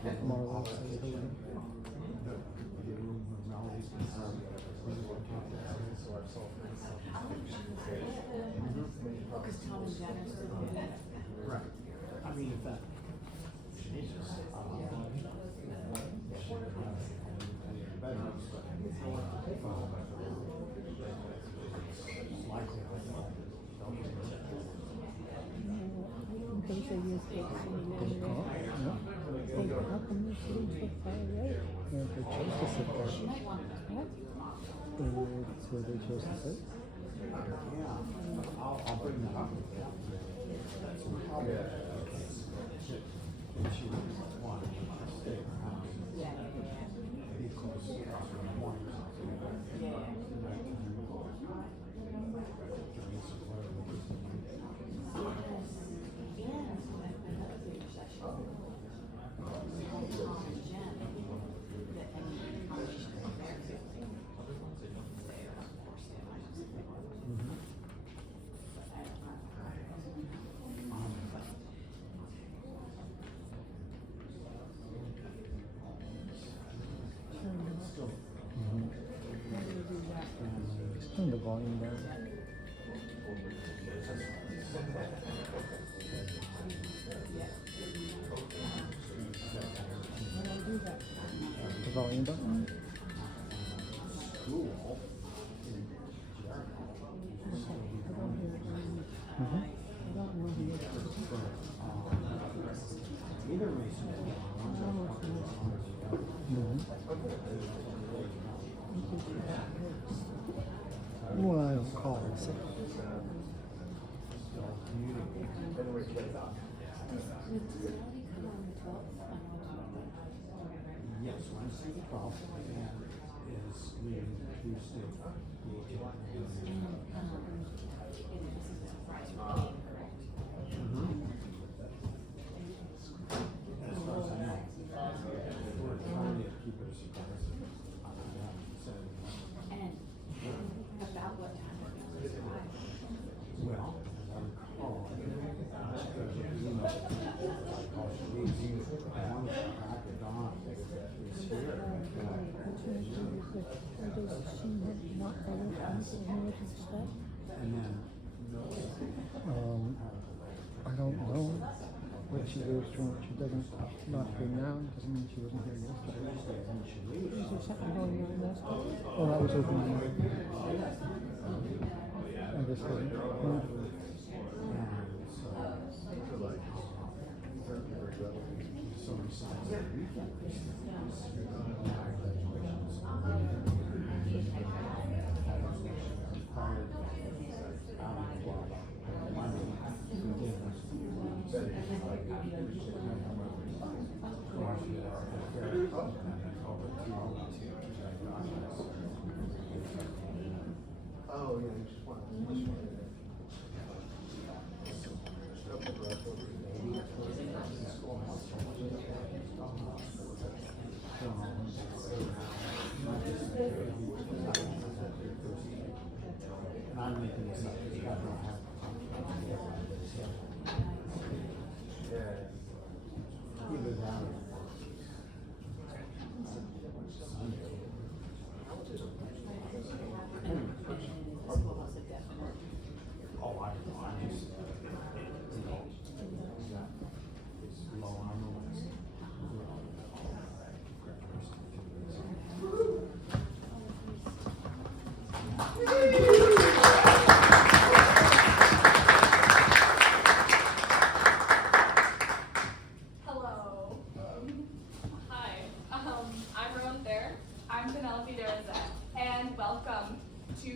Marla says hello. Because Tom and Jen are still here. Right. I mean, if that changes, Those are your kids. Hey, how come you're sitting so far away? Yeah, they chose to sit there. What? It's where they chose to sit. yeah, I'll bring that up. She wanted to stay around. Be close to the morning. Turn the volume down. The volume button. Well, I don't call it so. Yes, Wednesday the 12th is leaving Tuesday the 18th. As far as I know, we're trying to keep it a surprise. And about what time are you going to arrive? Well, as I recall, there's an email that she leaves at 1 o'clock at dawn. It's here. And then, I don't know what she goes through and what she doesn't. Not here now doesn't mean she wasn't here yesterday. Is there something going on yesterday? Oh, that was open. I guess so. Oh, yeah, you just want to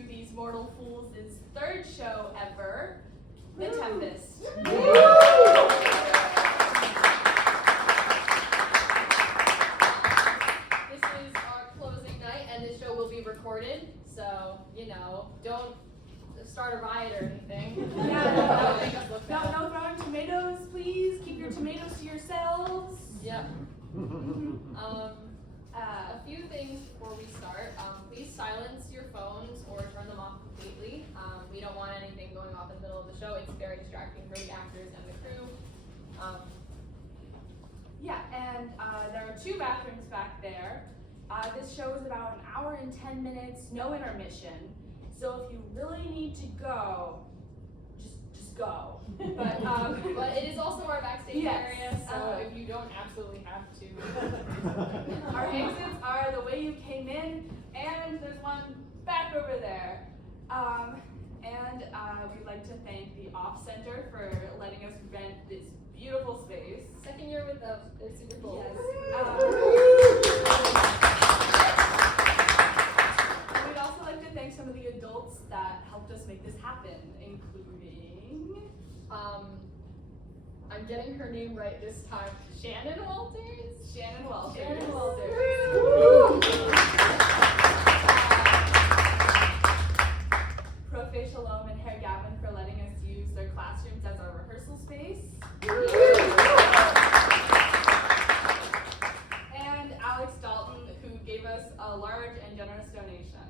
these mortal fools' third show ever, the Tempest. This is our closing night, and this show will be recorded, so, you know, don't start a riot or anything. Yeah, no throwing tomatoes, please. Keep your tomatoes to yourselves. Yep. A few things before we start. Please silence your phones or turn them off completely. We don't want anything going off in the middle of the show. It's very distracting for the actors and the crew. Yeah, and there are 2 bathrooms back there. This show is about 1 hour and 10 minutes, no intermission. So if you really need to go, just go. But But it is also our backstage Yes, area, so if you don't absolutely have to. our exits are the way you came in, and there's one back over there. We'd like to thank the Off Center for letting us rent this beautiful space. Second year with them, they're super cool. Yes. We'd also like to thank some of the adults that helped us make this happen, including I'm getting her name right this time. Shannon Walters? Shannon Walters. Shannon Walters. Profe Shalom and Herr Gavin for letting us use their classrooms as our rehearsal space. And Alex Dalton, who gave us a large and generous donation.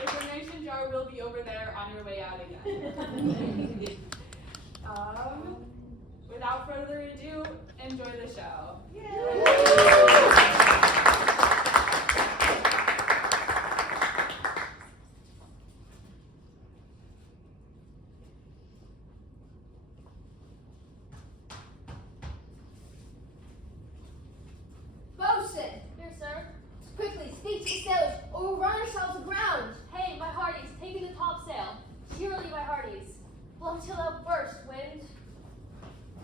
The donation jar will be over there on your way out again. Without further ado, enjoy the show. Bosun! Here, sir. Quickly, speak to the sailors, or we'll run ourselves aground. Hey, my hearties, taking the topsail. Cheerily, my hearties. Blow till thou burst, wind.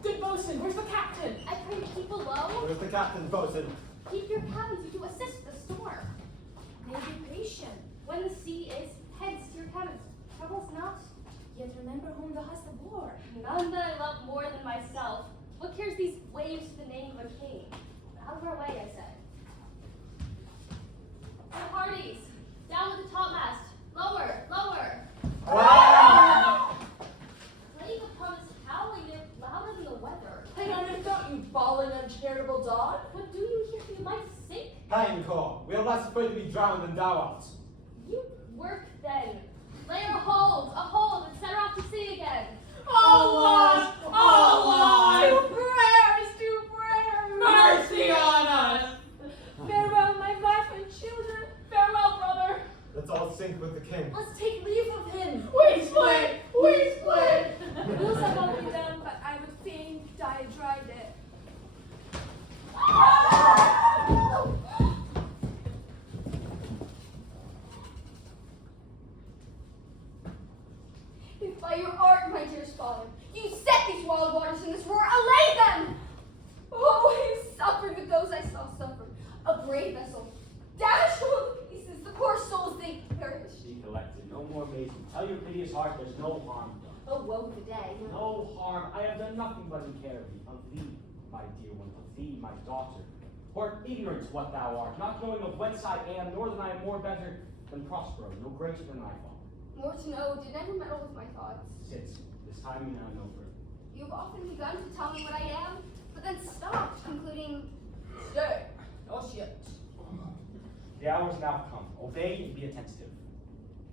Good bosun, where's the captain? I pray to keep below. Where's the captain, bosun? Keep your cabins to assist the storm. May be patient. When the sea is, heads to your cabins. Troubles not. Yet remember whom thou hast aboard. None that I love more than myself. What cares these waves to the name of a king? Out of our way, I say. My hearties, down with the topmast. Lower, lower. Wow! Plague upon us howling, they're louder than the weather. Hang on your throat, you bawling, uncharitable dog. What do you here? You might sink. Hang, Cor. We are less afraid to be drowned than thou art. You work then. Lay a hold, and set her off to sea again. All lost! All lost! To prayers, to prayers! Mercy on us! Farewell, my wife and children. Farewell, brother! Let's all sink with the king. Let's take leave of him. We split! We split! Wills have only them, but I would fain die a dry death. If by your art, my dearest father, you set these wild waters in this roar, allay them! Oh, I suffered with those I saw suffer. A brave vessel, dashed all to pieces, the poor souls they perished. Be collected, no more amazing. Tell your piteous heart there's no harm done. Oh, woe the day. No harm. I have done nothing but in care of thee, my dear one, of thee, my daughter. For ignorant what thou art, not knowing of whence I am, nor that I am more better than Prospero, no greater than thy father. More to know, did never meddle with my thoughts. Since this time you now know further. You have often begun to tell me what I am, but then stopped, concluding, stay, not yet. The hour is now come. Obey and be attentive.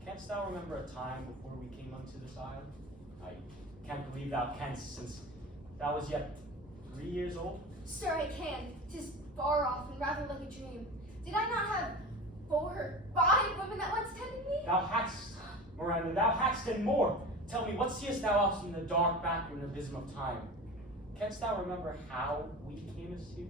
Canst thou remember a time before we came unto this isle? I can't believe thou canst, since thou was yet 3 years old. Sir, I can. 'Tis far off and rather like a dream. Did I not have 4 or 5 women that once tended me? Thou hadst, Miranda, thou hadst and more. Tell me, what seest thou else in the dark backward abysm of time? Canst thou remember how we camest here?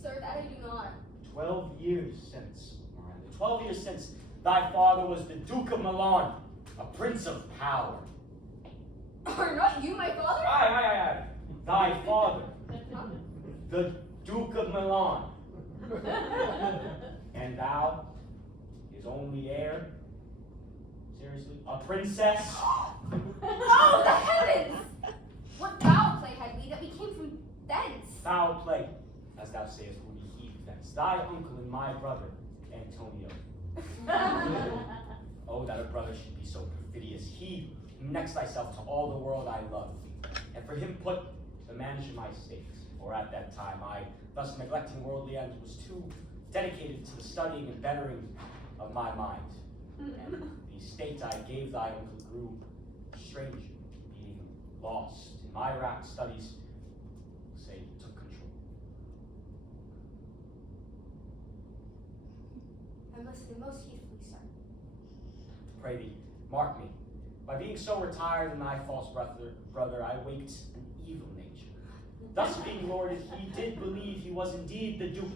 Sir, that I do not. 12 years since, Miranda, 12 years since, thy father was the Duke of Milan, a prince of power. Are not you my father? Aye. Thy father, the Duke of Milan. And thou, his only heir? Seriously? A princess? Oh, the heavens! What foul play had we that we came from thence? Foul play, as thou sayest, will be heaped thence. Thy uncle and my brother, Antonio. Oh, that a brother should be so perfidious. He, who next thyself to all the world I love, and for him put to manage my estates. For at that time I, thus neglecting worldly ends, was too dedicated to the studying and bettering of my mind. And the estate I gave thy uncle grew strange lost in my rapt studies, say, took control. I'm listening most heedfully, sir. Pray thee, mark me. By being so retired in thy false brother, I waked an evil nature. Thus being lorded, he did believe he was indeed the Duke.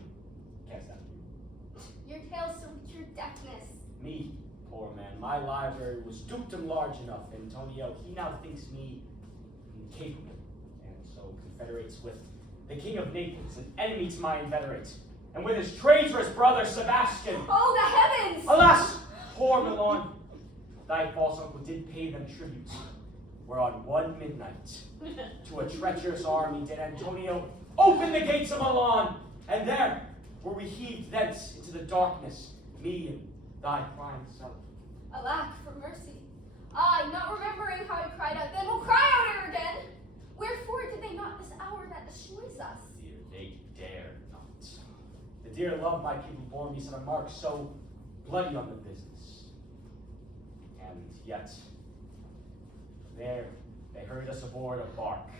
Canst thou read? Your tale so your deafness. Me, poor man, my library was dukedom large enough. Antonio, he now thinks me incapable, and so confederates with the king of Naples, an enemy to my inveterate, and with his traitorous brother Sebastian. Oh, the heavens! Alas, poor Milan, thy false uncle did pay them tribute, whereon one midnight, to a treacherous army did Antonio open the gates of Milan, and there were we heaved thence into the darkness, me and thy crying self. Alack, for mercy. I, not remembering how I cried out then, will cry out here again. Wherefore did they not this hour that destroys us? Dear, they dare not. The dear love my people bore me set a mark so bloody on the business. And yet, there they hurried us aboard a bark.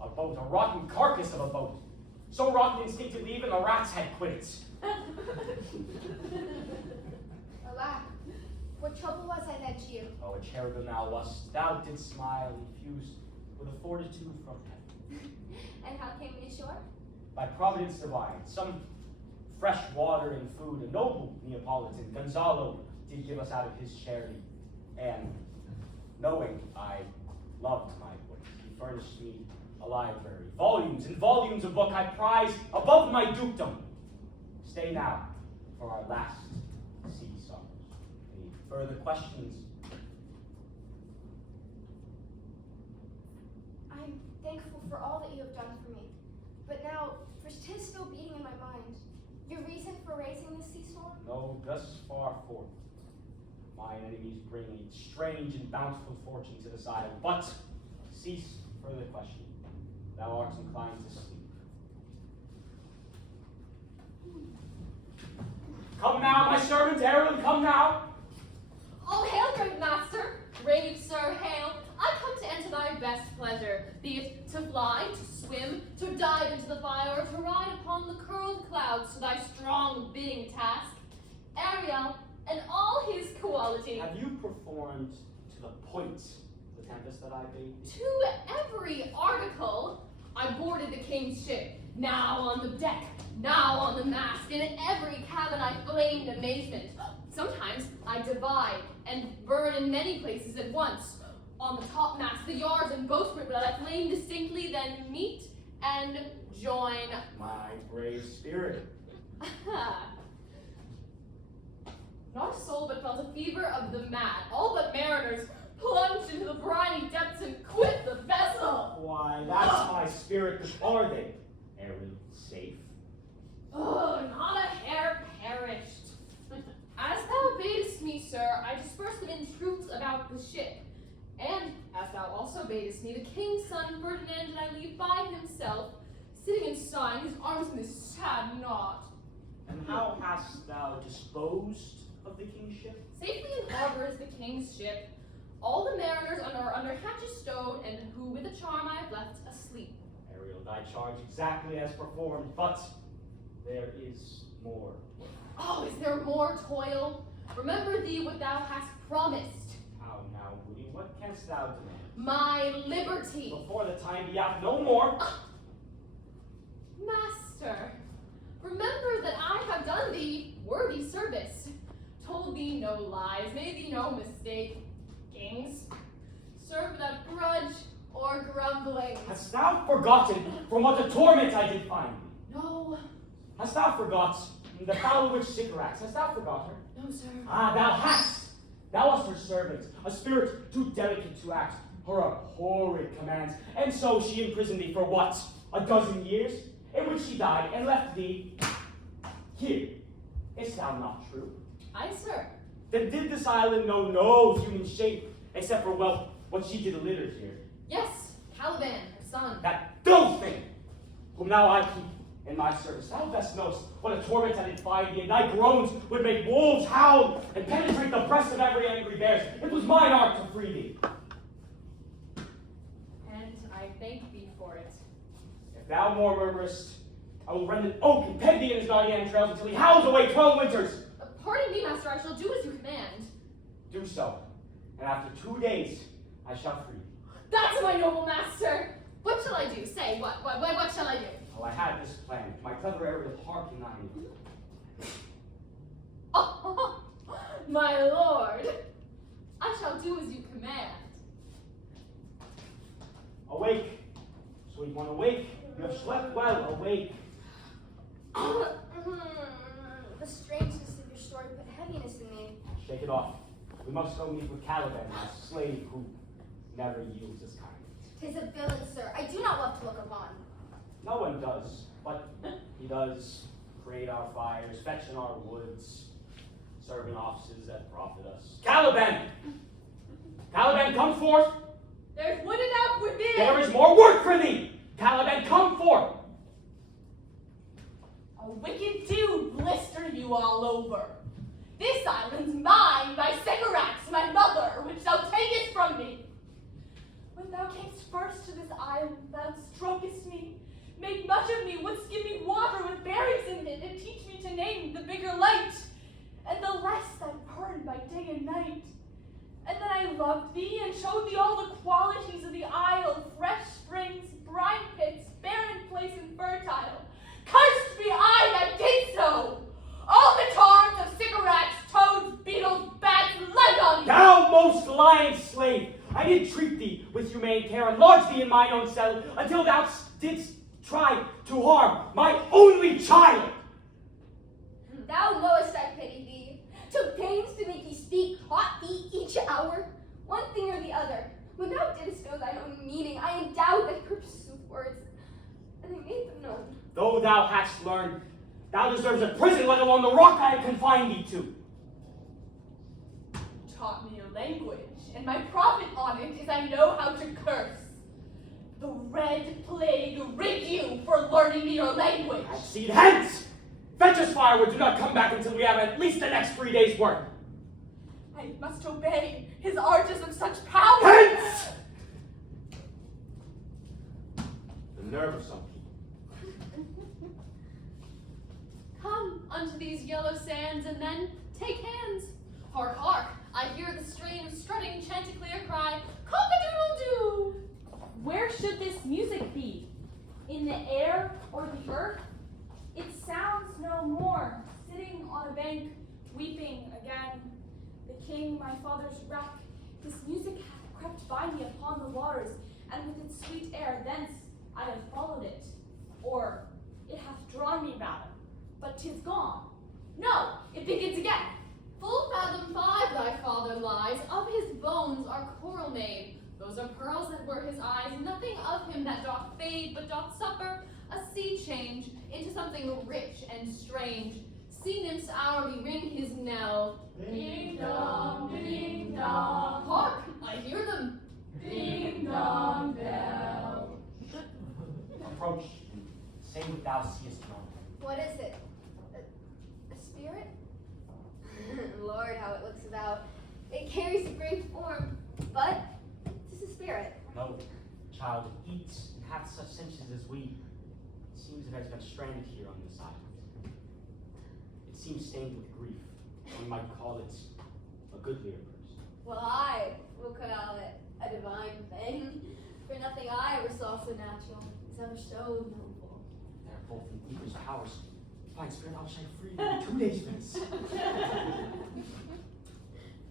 A boat, a rotten carcass of a boat. So rotten instinctively even the rats had quit it. Alack, what trouble was I led you? Oh, a cherubim thou wast, thou didst smile, infused with a fortitude from heaven. And how came we ashore? By providence divine, some fresh water and food, a noble Neapolitan, Gonzalo, did give us out of his charity. And knowing I loved my voice, he furnished me a library, volumes and volumes of book I prize above my dukedom. Stay now for our last sea songs. Any further questions? I'm thankful for all that you have done for me. But now, for 'tis still beating in my mind, your reason for raising this sea storm? No, thus far forth. Mine enemies bring a strange and bountiful fortune to this isle, but cease further questioning. Thou art inclined to sleep. Come now, my servant, herald, come now. All hail, great master! Brave sir, hail! I come to enter thy best pleasure, be it to fly, to swim, to dive into the fire, or to ride upon the curled clouds to thy strong bidding task. Ariel, and all his quality. Have you performed to the point the tempest that I bade thee? To every article, I boarded the king's ship, now on the deck, now on the mast, in every cabin I flamed amazement. Sometimes I divide and burn in many places at once. On the topmast, the yards and bowsprit will I flame distinctly, then meet and join. My brave spirit. Not a soul but felt a fever of the mad. All but mariners plunged into the briny depths and quit the vessel. Why, that's my spirit. But are they, Ariel, safe? Oh, not a hair perished. As thou badest me, sir, I dispersed them in troops about the ship. And, as thou also badest me, the king's son Ferdinand did I leave by himself, sitting and sighing, his arms in this sad knot. And how hast thou disposed of the king's ship? Safely in harbor is the king's ship. All the mariners are under hatches stowed, and who with a charm I have left asleep. Ariel, thy charge exactly as performed, but there is more work. Oh, is there more toil? Remember thee what thou hast promised. How now, Moody, what canst thou demand? My liberty. Before the time be out, no more. Master, remember that I have done thee worthy service, told thee no lies, made thee no mistake. Kings, serve without grudge or grumbling. Hast thou forgotten from what the torment I did find thee? No, Hast thou forgot the foul witch Sycorax? Hast thou forgot her? no, sir. Ah, thou hast! Thou wast her servant, a spirit too delicate to act her abhorred commands, and so she imprisoned thee for what? A dozen years? In which she died and left thee here. Is thou not true? Aye, sir. Then did this island know no human shape, except for, well, what she did litter here? Yes, Caliban, her son. That dull thing, whom now I keep in my service. Thou best knowest what a torment I did find thee, and thy groans would make wolves howl and penetrate the breast of every angry bear. It was mine art to free thee. I thank thee for it. If thou more murmurest, I will rend an oak and peg thee in his naughty entrails until he howls away 12 winters. Pardon me, master, I shall do as you command. Do so, and after 2 days, I shall free you. That's my noble master! What shall I do? Say, what shall I do? Oh, I had this plan. My clever Ariel hearken on me. Oh, my lord! I shall do as you command. Awake, sweet one, awake. You have slept well, awake. The strangeness of your story put heaviness in me. Shake it off. We must go meet with Caliban, my slave who never yields his kind. 'Tis a villain, sir. I do not love to look upon. No one does, but he does create our fires, fetch in our woods, serve in offices that profit us. Caliban! Caliban, come forth! There's wood enough within! There is more work for thee! Caliban, come forth! A wicked dew blister you all over. This island's mine by Sycorax, my mother, which thou takest from me. When thou camest first to this island, thou strokest me, made much of me, wouldst give me water with berries in it, and teach me to name the bigger light, and the less I burned by day and night. And then I loved thee, and showed thee all the qualities of the isle, fresh springs, brine pits, barren place and fertile. Cursed be I that did so! All the charms of Sycorax, toads, beetles, bats, light on me! Thou most lying slave! I did treat thee with humane care and lodge thee in mine own cell until thou didst try to harm my only child! Thou knowest I pity thee. Took pains to make thee speak, taught thee each hour, one thing or the other. When thou didst know thine own meaning, I endowed thy purposes with words, and I made them known. Though thou hast learned, thou deserves a prison, let alone the rock I have confined thee to. Taught me a language, and my profit on it is I know how to curse. The red plague rid you for learning me your language. Proceed hence! Fetch us firewood, do not come back until we have at least the next 3 days' work. I must obey. His art is of such power. Hence! The nerve of some people. Come unto these yellow sands, and then take hands. Hark, hark, I hear the strain of strutting chanticleer cry, cock-a-doodle-doo! Where should this music be? In the air or the earth? It sounds no more, sitting on a bank, weeping again. The king, my father's wreck, this music hath crept by me upon the waters, and with its sweet air thence I have followed it. Or it hath drawn me rather, but 'tis gone. No, it begins again. Full fathom 5 thy father lies, of his bones are coral made. Those are pearls that were his eyes, nothing of him that doth fade, but doth suffer a sea change into something rich and strange. Sea nymphs hourly ring his knell. Ding dong, ding dong. Hark, I hear them. Ding dong bell. Approach and say what thou seest not. What is it? A spirit? Lord, how it looks about. It carries a great form, but 'tis a spirit. No, child, it eats and hath such senses as we. It seems it has been stranded here on this island. It seems stained with grief. One might call it a goodlier person. Well, I will call it a divine thing, for nothing I ever saw so natural is ever so noble. They are both in equal powers. Fine spirit, I'll shine free in 2 days hence.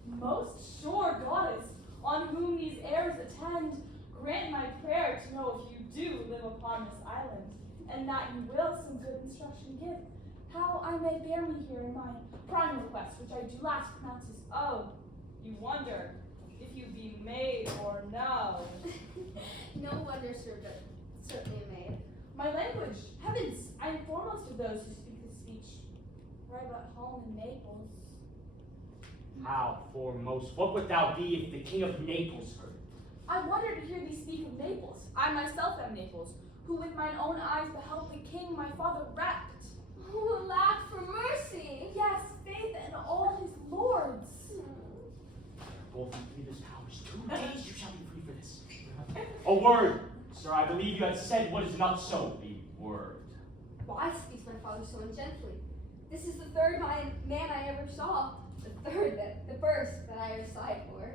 Most sure goddess, on whom these airs attend, grant my prayer to know if you do live upon this island, and that you will some good instruction give, how I may bear me here in my prime request, which I do last pronounce as oh, you wonder if you be maid or no. No wonder, sir, but certainly a maid. My language, heavens, I am foremost of those who speak this speech, were I but home in Naples. How foremost? What would thou be if the king of Naples heard? I wonder to hear thee speak of Naples. I myself am Naples, who with mine own eyes beheld the king my father wrecked. Oh, lack for mercy. Yes, faith and all his lords. Both in Peter's powers, 2 days you shall be free for this. A word, Sir, I believe you had said what is not so, the word. Why speaks my father so ungently? This is the third man I ever saw. The first that I ever sighed for.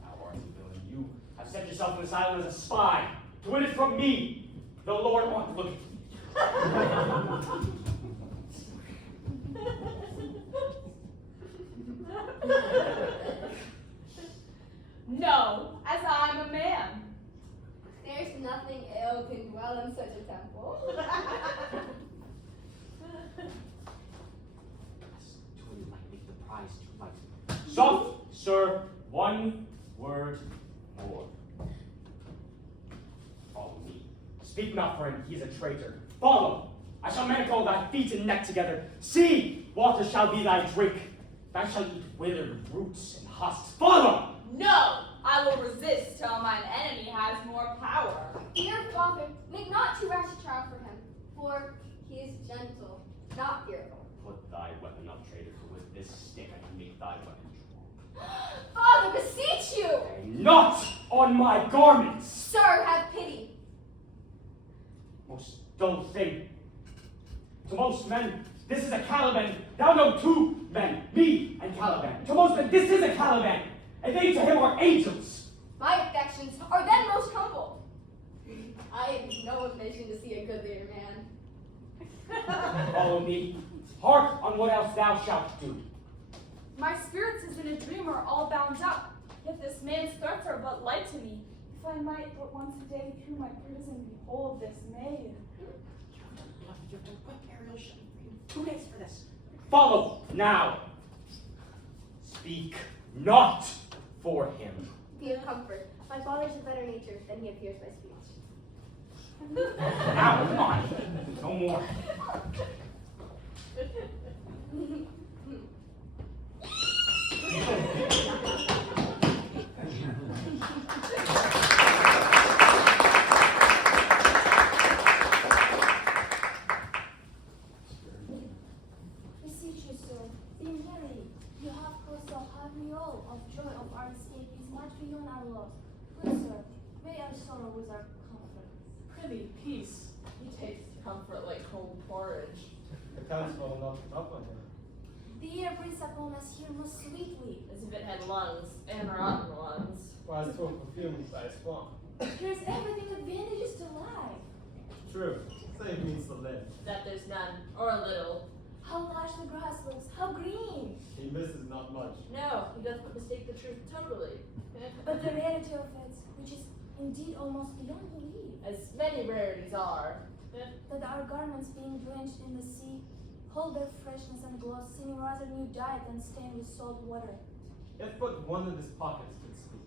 Thou art a villain. You have set yourself in this island as a spy, to win it from me. The Lord wants to look at me. No, as I'm a man. There's nothing ill can dwell in such a temple. Too lightly, the prize too light. Soft, sir, one word more. Follow me. Speak not for him, he is a traitor. Follow! I shall manacle thy feet and neck together. See, water shall be thy drink. Thou shalt eat withered roots and husks. Follow! No, I will resist till mine enemy has more power. Dear father, make not too rash a trial for him, for he is gentle, not fearful. Put thy weapon up, traitor, for with this stick I can make thy weapon draw. Father, beseech you! And not on my garments! Sir, have pity. Most dull thing. To most men, this is a Caliban. Thou know two men, me and Caliban. To most men, this is a Caliban. And they to him are angels. My affections are then most humble. I have no ambition to see a goodlier man. Follow me. Hark on what else thou shalt do. My spirits as in a dream are all bound up. Yet this man's threats are but light to me. If I might but once a day through my prison behold this maid. You have to quick Ariel shut for you. 2 days for this. Follow now. Speak not for him. Be of comfort. My father's a better nature than he appears by speech. Now, mine. No more. Beseech you, sir, be merry. You have caused a high roll of joy of our escape is much beyond our loss. Please, sir, may our sorrow with our comfort. Prithee, peace. He tastes comfort like cold porridge. The council will not give up on him. The air breathes upon us here most sweetly. As if it had lungs, and rotten ones. Whilst to perfumed by a swamp. Here's everything advantages to life. True, save means to live. That there's none, or a little. How lush the grass looks, how green. He misses not much. No, he doesn't mistake the truth totally. But the rarity of it, which is indeed almost beyond belief, As many rarities are. that our garments being drenched in the sea hold their freshness and gloss, seeming rather new dyed than stained with salt water. If but one of his pockets could speak,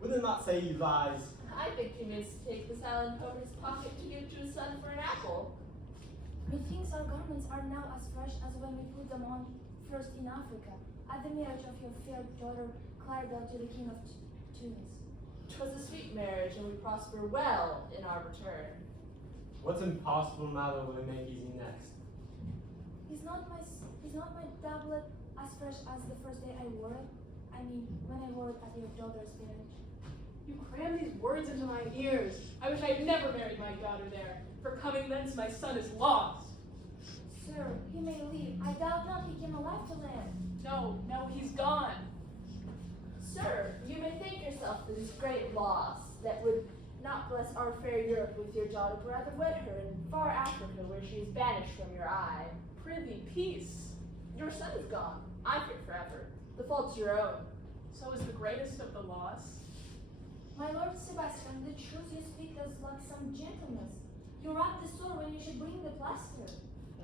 would it not say he lies? I think you mistake the silent pover's pocket to give to his son for an apple. Methinks our garments are now as fresh as when we put them on first in Africa, at the marriage of your fair daughter Claribel to the king of Tunis. 'Twas a sweet marriage, and we prosper well in our return. What impossible matter will he make easy next? Is not my doublet as fresh as the first day I wore it? I mean, when I wore it at your daughter's marriage. You cram these words into my ears. I wish I had never married my daughter there, for coming thence my son is lost. Sir, he may leave. I doubt not he came alive to land. No, he's gone. Sir, you may thank yourself for this great loss that would not bless our fair Europe with your daughter, but rather wed her in far Africa, where she is banished from your eye. Prithee, peace. Your son is gone. I fear forever. The fault's your own. So is the greatest of the loss. My lord Sebastian, the truth you speak does lack some gentleness. You wrap the sore when you should bring the plaster.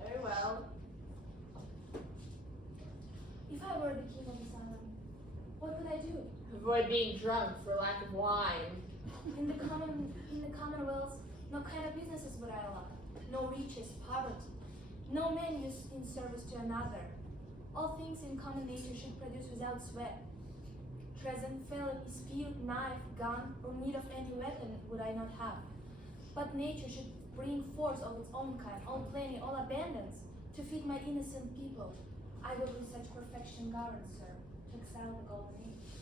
Very well. If I were the king of this island, what would I do? Avoid being drunk for lack of wine. In the commonwealth, no kind of businesses would I allow. No riches, poverty. No man used in service to another. All things in common nature should produce without sweat. Present, felon, spear, knife, gun, or need of any weapon would I not have. But nature should bring forth of its own kind, all plenty, all abundance, to feed my innocent people. I will with such perfection govern, sir, to excel the golden age.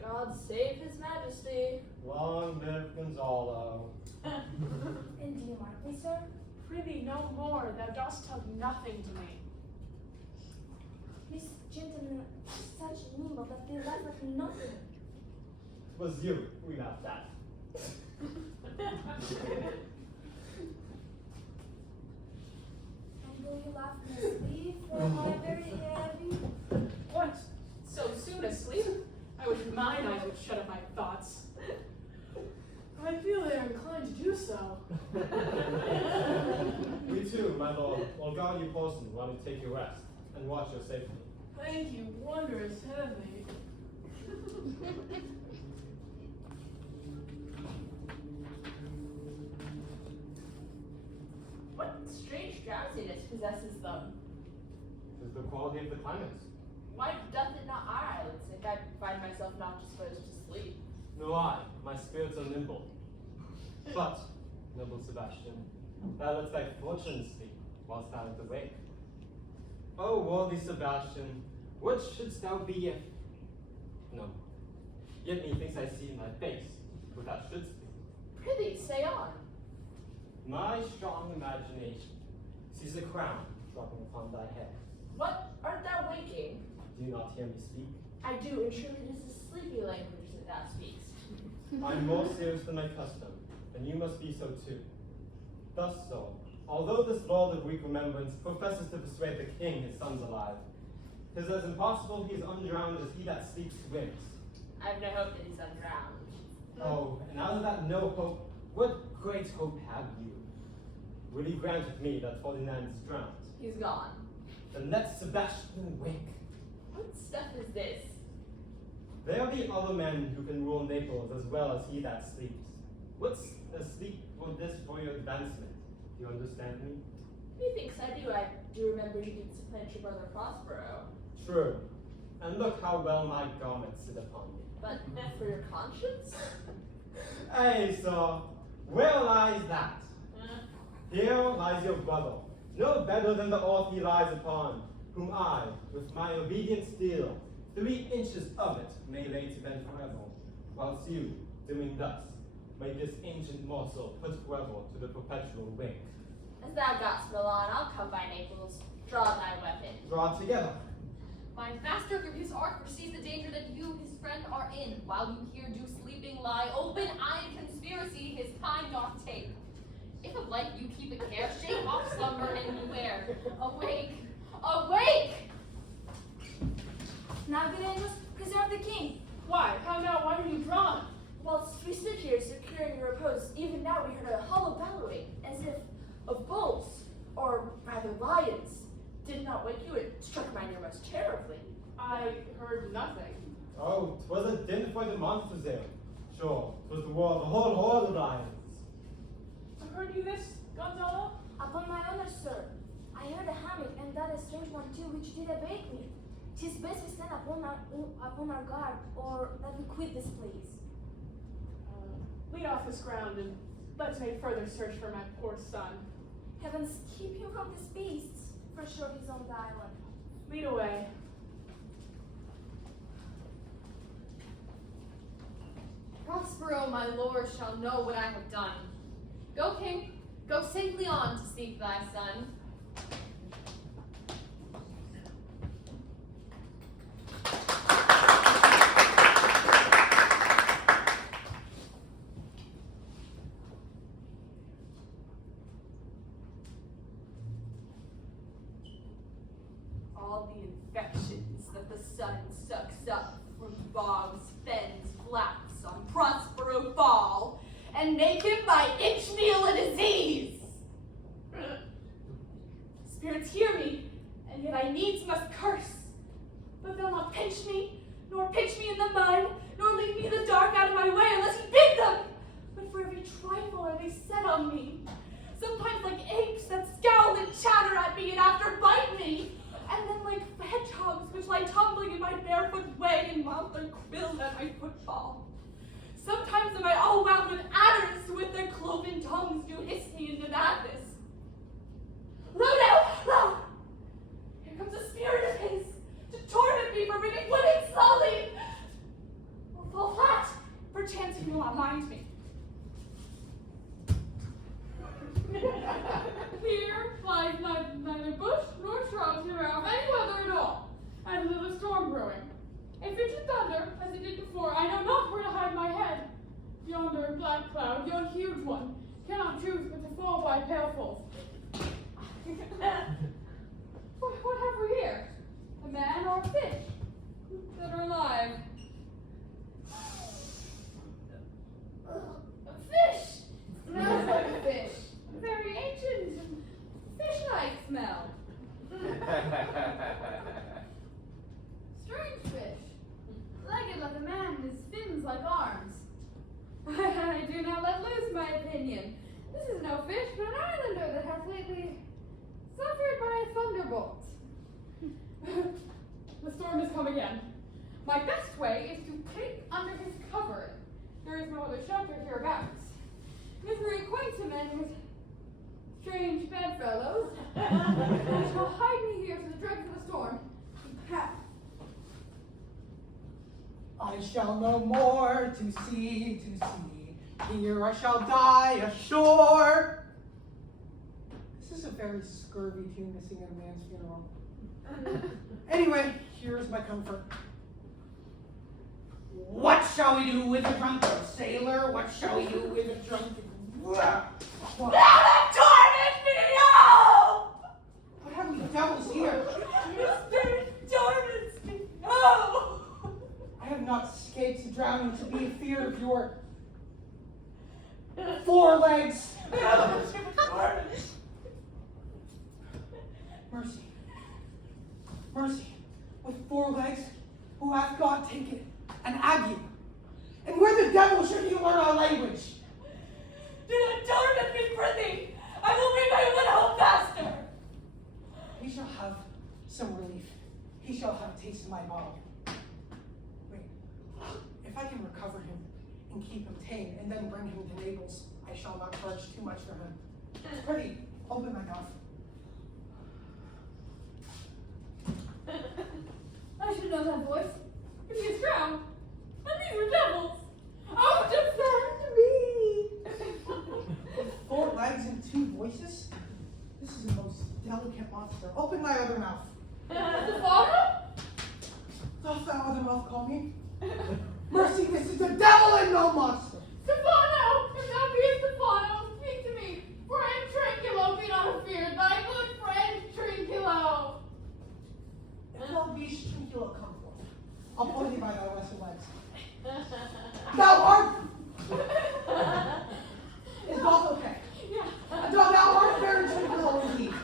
God God save His Majesty. Long live Gonzalo. And do you mark me, sir? Prithee, no more. Thou dost tell nothing to me. These gentlemen are such nimble that they laugh at nothing. It was you we laughed at. And will you laugh in my sleep, for am I very heavy? What? So soon asleep? I wish mine eyes would shut up my thoughts. I feel they are inclined to do so. We too, my lord, will guard your person while you take your rest and watch your safety. Thank you, wondrous heavy. What strange drowsiness possesses them? It is the quality of the climate. Why doth it not our eyelids if I find myself not disposed to sleep? No, my spirits are nimble. But, noble Sebastian, thou lets thy fortune sleep whilst thou art awake. Oh, worthy Sebastian, what shouldst thou be if... No. Yet methinks I see in thy face what thou shouldst be. Prithee, say on. My strong imagination sees a crown dropping upon thy head. What art thou waking? Do you not hear me speak? I do, and surely it is a sleepy language that thou speaks. I'm more serious than my custom, and you must be so too. Thus so, although this lord of weak remembrance professes to persuade the king his son's alive, 'tis as impossible he is undrowned as he that sleeps swims. I have no hope that he's undrowned. Oh, and out of that no hope, what great hope have you? Will you grant with me that Ferdinand is drowned? He's gone. Then let Sebastian wake. What stuff is this? There be other men who can rule Naples as well as he that sleeps. What's asleep for this for your advancement? Do you understand me? Methinks I do. I do remember you did supplant your brother Prospero. True. And look how well my garments sit upon me. But for your conscience? Ay, sir, where lies that? Here lies your brother, no better than the earth he lies upon, whom I, with my obedient steel, 3 inches of it may lay to bed forever, whilst you, doing thus, make this ancient morsel put forever to the perpetual wing. As thou gost, Milan, I'll come by Naples. Draw thy weapon. Draw together. My master through his art foresees the danger that you, his friend, are in, while you here do sleeping lie, open-eyed conspiracy his kind doth take. If of life you keep a care, shake off slumber and beware. Awake! Awake! Now, good angels, preserve the king. Why? How now? Why are you drawn? Whilst we stood here secure in your repose, even now we heard a hollow bellowing, as if of bulls, or rather lions. Did not wake you, it struck mine ear most terribly. I heard nothing. Oh, 'twas a din for the monsters there. Sure, 'twas the whole horde of lions. Heard you this, Gonzalo? Upon my honor, sir, I heard a humming, and that a strange one too, which did awake me. 'Tis best we stand upon our guard, or that we quit this place. Lead off this ground and let's make further search for my poor son. Heavens, keep him from these beasts. For sure he's on the island. Lead away. Prospero, my lord, shall know what I have done. Go, king, go safely on to seek thy son. All the infections that the sun sucks up from bogs, fens, flats on Prospero fall, and make him by inch meal a disease. Spirits hear me, and yet I needs must curse. But they'll not pinch me, nor pitch me in the mud, nor lead me in the dark out of my way unless he bid them. But for every trifle are they set on me. Sometimes like apes that scowl and chatter at me and after bite me. And then like hedgehogs which lie tumbling in my barefoot way and mount their quills at my footfall. Sometimes am I all wound with adders who with their cloven tongues do hiss me into madness. Lo now, lo! Here comes a spirit of his to torment me for bringing women slowly. Will fall will not mind me. Here lies neither bush nor shrub to of any weather at all, and little storm brewing. If it should thunder, as it did before, I know not where to hide my head. Yonder black cloud, yon huge one, cannot choose but to fall by pailfuls. What have we here? A man or a fish? That are alive? A fish! Smells like a fish. Very ancient and fish-like smell. Strange fish. Legged like a man, his fins like arms. I do not let loose my opinion. This is no fish, but an islander that has lately suffered by a thunderbolt. The storm has come again. My best way is to creep under his covering. There is no other shelter hereabouts. Misery acquaints a man with strange bedfellows. I shall hide me here for the dregs of the storm. Ha! I shall no more to see. Here I shall die ashore. This is a very scurvy tune to sing at a man's funeral. Anyway, here's my comfort. What shall we do with a drunken sailor? What shall we do with a drunken... Now the torment me, no! What have we devils here? The spirit torments me, no! I have not escaped drowning to be feared of your 4 legs. Mercy, with 4 legs, who hath God taken an ague? And where the devil should he learn our language? Do not torment me, prithee! I will bring my one home faster! He shall have some relief. He shall have a taste of my bottle. Wait, if I can recover him and keep him tame and then bring him to Naples, I shall not charge too much for him. Pretty, open my mouth. I should know that voice. If he is drowned, and these are devils. Oh, defend me! 4 legs and 2 voices? This is the most delicate monster. Open my other mouth. Stefano? Doth thou other mouth call me? Mercy, this is the devil and no monster. Stefano! If thou be Stefano, speak to me. Friend Trinculo, be not afeard. Thy good friend Trinculo. If thou be Trinculo, come forth. I'll pull thee by thy lesser legs. Thou art! Is both okay? Yeah. Thou art very Trinculo indeed.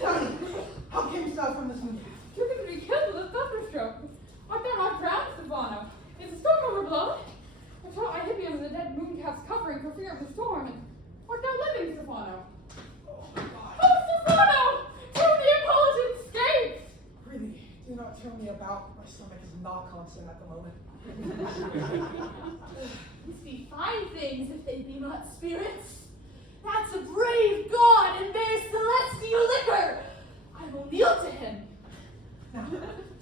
Tell me, how camest thou from this moon? You're going to be killed with a thunderstroke. Art thou not drowned, Stefano? Is the storm overblown? I hid me under the dead mooncalf's covering for fear of the storm. And art thou living, Stefano? Oh my God. Oh, Stefano! Two Neapolitan escaped! Really, do not turn me about. My stomach is not constant at the moment. These be fine things if they be not spirits. That's a brave god and bears celestial liquor. I will kneel to him. Now,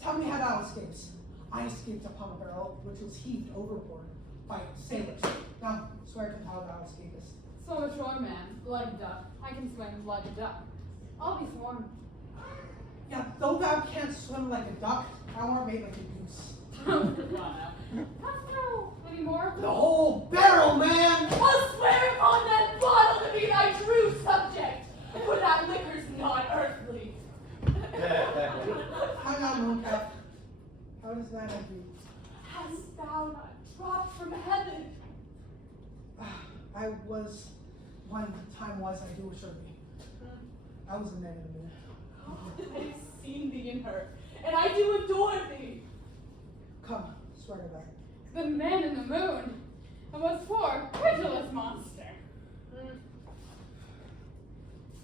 tell me how thou escapes. I escaped upon a barrel which was heaved overboard by sailors. Now, swear to how thou escapest. So a shore man, blood duck. I can swim blood duck. I'll be sworn. Yeah, though thou canst swim like a duck, thou art made like a goose. Hast thou any more? The whole barrel, man! I'll swear upon that bottle to be thy true subject, for that liquor's not earthly. How now, Mooncalf? How does that have you? Hast thou not dropped from heaven? I was, one time was, I do assure thee. I was a man in a minute. I have seen thee in her, and I do adore thee. Come, swear to that. The man in the moon. A most poor, credulous monster.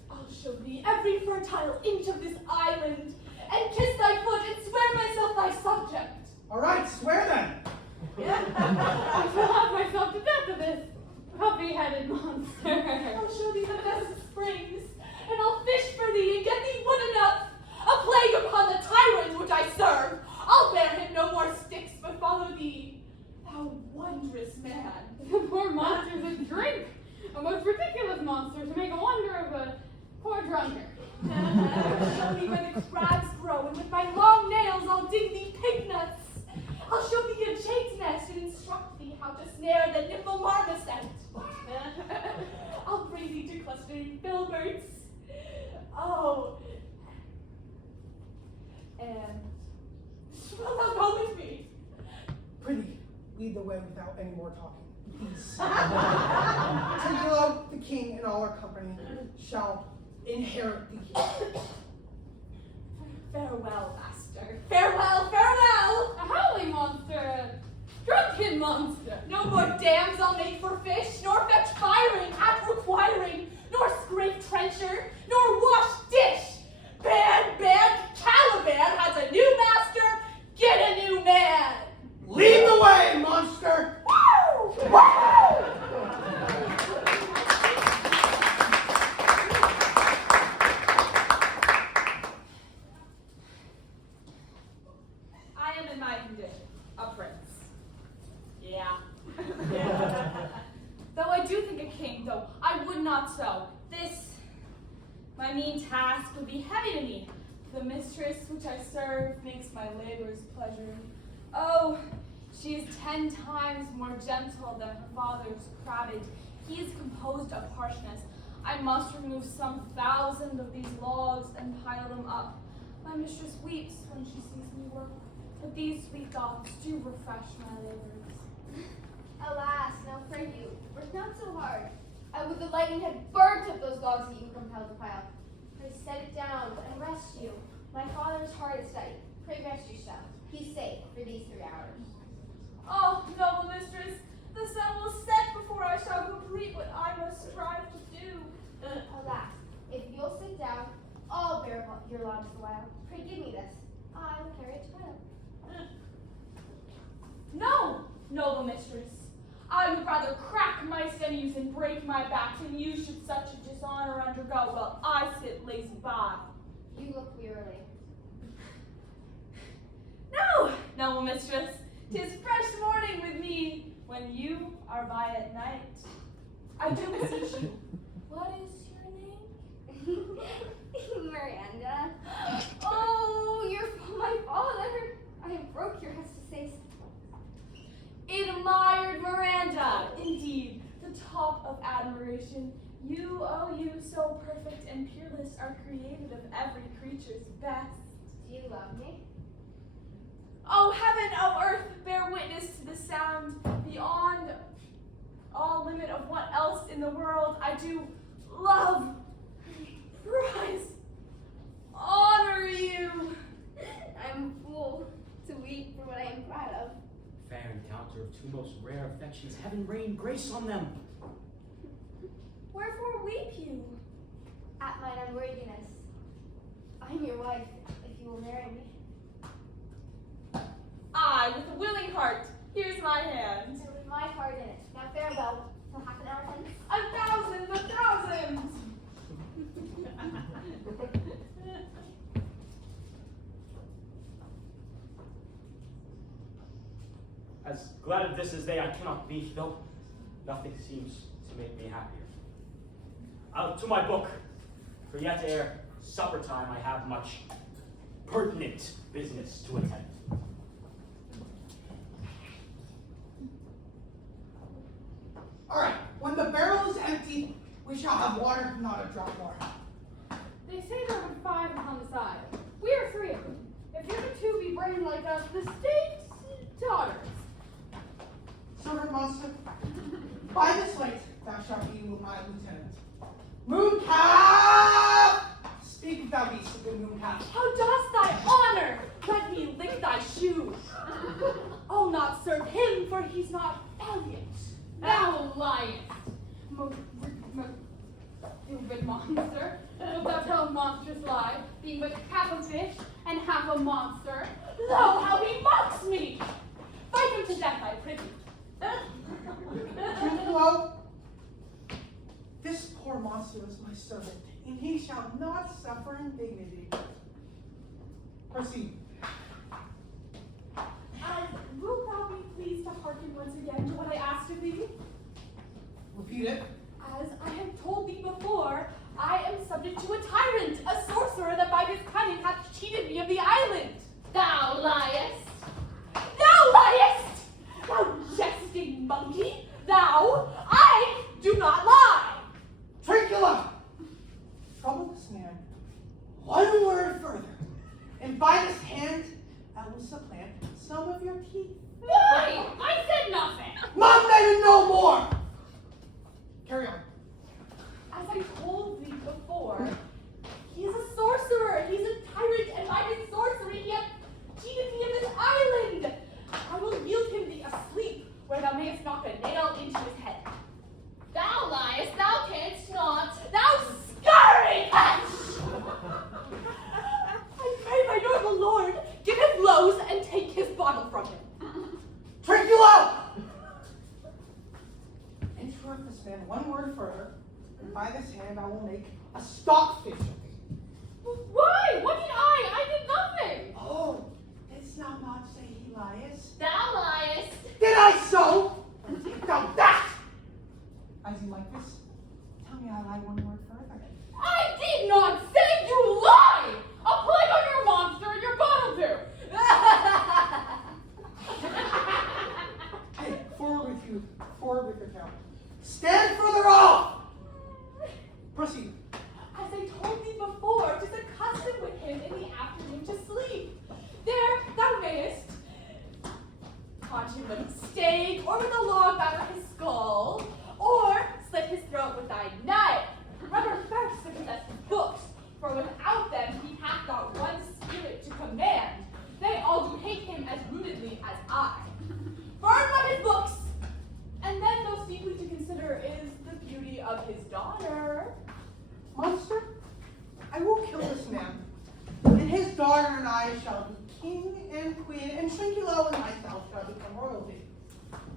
I'll show thee every fertile inch of this island, and kiss thy foot and swear myself thy subject. All right, swear then. I shall have myself to death of this puppy-headed monster. I'll show thee the best springs, and I'll fish for thee and get thee wood enough. A plague upon the tyrant which I serve. I'll bear him no more sticks, but follow thee, thou wondrous man. monster to make a wonder of a poor drunkard. Show me where the crabs grow, and with my long nails I'll dig thee pig nuts. I'll show thee a jade's nest and instruct thee how to snare the nimble marmoset. I'll bring thee to clustering filberts. Oh, and will thou go with me? Pretty, lead the way without any more talking. Peace. Titulo, the king, and all our company shall inherit the kingdom. Farewell, master. Farewell, farewell! A howling monster, a drunken monster. No more dams I'll make for fish, nor fetch firing at requiring, nor scrape trencher, nor wash dish. Ban, Caliban has a new master, get a new man! Lead the way, monster! Woo! Woo! I am in my condition, a prince. Yeah. Though I do think a king, though I would not so. This, my mean task, would be heavy to me. The mistress which I serve makes my labors pleasure. Oh, she is 10 times more gentle than her father's crabbage. He is composed of harshness. I must remove some 1,000 of these logs and pile them up. My mistress weeps when she sees me work, but these sweet dogs do refresh my labors. Alas, now pray you, work not so hard. I would the lightning had burnt up those dogs that you were compelled to pile. Pray set it down and rest you. My father's heart is steady. Pray rest yourself. Be safe for these 3 hours. Oh, noble mistress, the sun will set before I shall complete what I must strive to do. Alas, if you'll sit down, I'll bear your logs a while. Pray give me this. I will carry it to town. No, noble mistress. I would rather crack my sinews and break my back than you should such a dishonor undergo while I sit lazy by. You look wearily. No, noble mistress, 'tis fresh morning with me when you are by at night. I do beseech you. What is your name? Miranda. Oh, you're my father. I broke your house to say so. Admired Miranda, indeed, the top of admiration. You, oh you, so perfect and peerless, are created of every creature's best. Do you love me? Oh, heaven, oh earth, bear witness to the sound. Beyond all limit of what else in the world I do love, prize, honor you. I'm a fool to weep for what I am proud of. Fair encounter of 2 most rare affections, heaven rain grace on them. Wherefore weep you? At mine unworthiness. I am your wife, if you will marry me. I, with a willing heart, here's my hand. And with my heart in it. Now farewell, till half an hour hence. 1,000, 1,000! As glad of this as they I cannot be, though nothing seems to make me happier. Out to my book, for yet ere supper time I have much pertinent business to attend. All right, when the barrel is empty, we shall have water, not a drop more. They say there are 5 upon the side. We are 3 of them. If you're the 2 be brave like us, the state's daughters. Servant monster, by this light thou shalt be my lieutenant. Mooncalf! Speak if thou beest of the mooncalf. How dost thy honor? Let me lick thy shoes. I'll not serve him, for he's not valiant. Thou liest. Stupid monster. Wilt thou tell monstrous lie, being but half a fish and half a monster? Lo, how he mocks me! Fight him to death, I prithee. Titulo, this poor monster is my servant, and he shall not suffer indignity. Proceed. Wilt thou be pleased to hearken once again to what I asked of thee? Repeat it. As I have told thee before, monkey, thou, I do not lie. Trincula! Trouble this man one word further, and by this hand I will supplant some of your teeth. Why? I said nothing. Mom, and no more! Carry on. As I told thee before, he is a sorcerer, he's a tyrant, and by his sorcery he hath cheated me of this island. I will yield him thee asleep, where thou mayest knock a nail into his head. Thou liest, thou canst not. Thou scurry catch! I pray my noble lord, give him blows and take his bottle from him. Trincula! Interrupt this man one word further, and by this hand I will make a stockfish of thee. Why? What did I? I did nothing. Oh, didst thou not say he liest? Thou liest. Did I so? Take thou that! As you like this, tell me I lie one word further. I did not say you lie. I'll play on your monster and your bottle too. Hey, forward with your count. Stand further off! Proceed. As I told thee before, 'tis a custom with him in the afternoon to sleep. There thou mayest punch him with a stake, or with a log batter his skull, or slit his throat with thy knife. Remember first to possess his books, for without them he hath not one spirit to command. They all do hate him as rootedly as I. Burn by his books, and then most deeply to consider is the beauty of his daughter. Monster, I will kill this man, and his daughter and I shall be king and queen, and Trinculo and myself shall become royalty.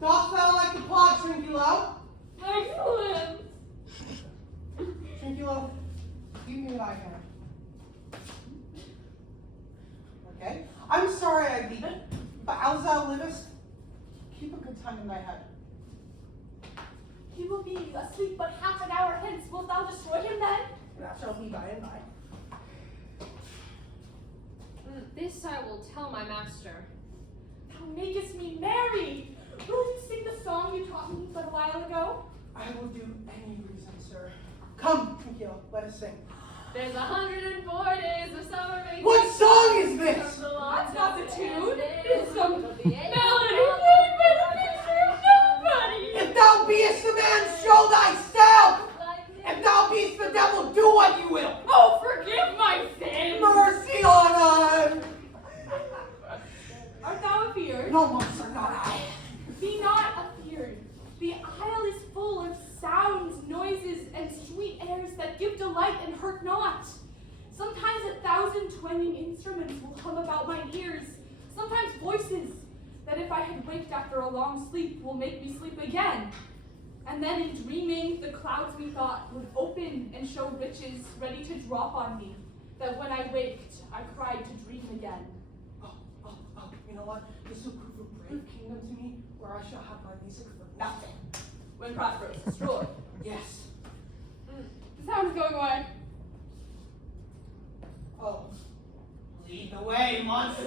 Dost thou like the plot, Trinculo? Excellent. Trinculo, give me thy hand. Okay? I'm sorry I leave it, but as thou livest, keep a good time in thy head. He will be asleep but half an hour hence. Wilt thou destroy him then? That shall be by and by. This I will tell my master. Thou makest me merry. Will you sing the song you taught me but a while ago? I will do any reason, sir. Come, Trinculo, let us sing. There's 104 days of summer vacation. What song is this? That's not the tune. It's some melody played by the picture of nobody. If thou beest a man, show thyself! If thou beest the devil, do what you will! Oh, forgive my sin. Mercy on us! Art thou afeard? No, monster, not I. Be not afeard. The isle is full of sounds, noises, and sweet airs that give delight and hurt not. Sometimes 1,000 twanging instruments will hum about my ears. Sometimes voices that if I had waked after a long sleep will make me sleep again. And then in dreaming, the clouds methought would open and show riches ready to drop on me, that when I waked, I cried to dream again. Oh, you know what? This will prove a brave kingdom to me, where I shall have my music for nothing. When Prospero is destroyed. Yes. The sound is going away. Oh. Lead the way, monster!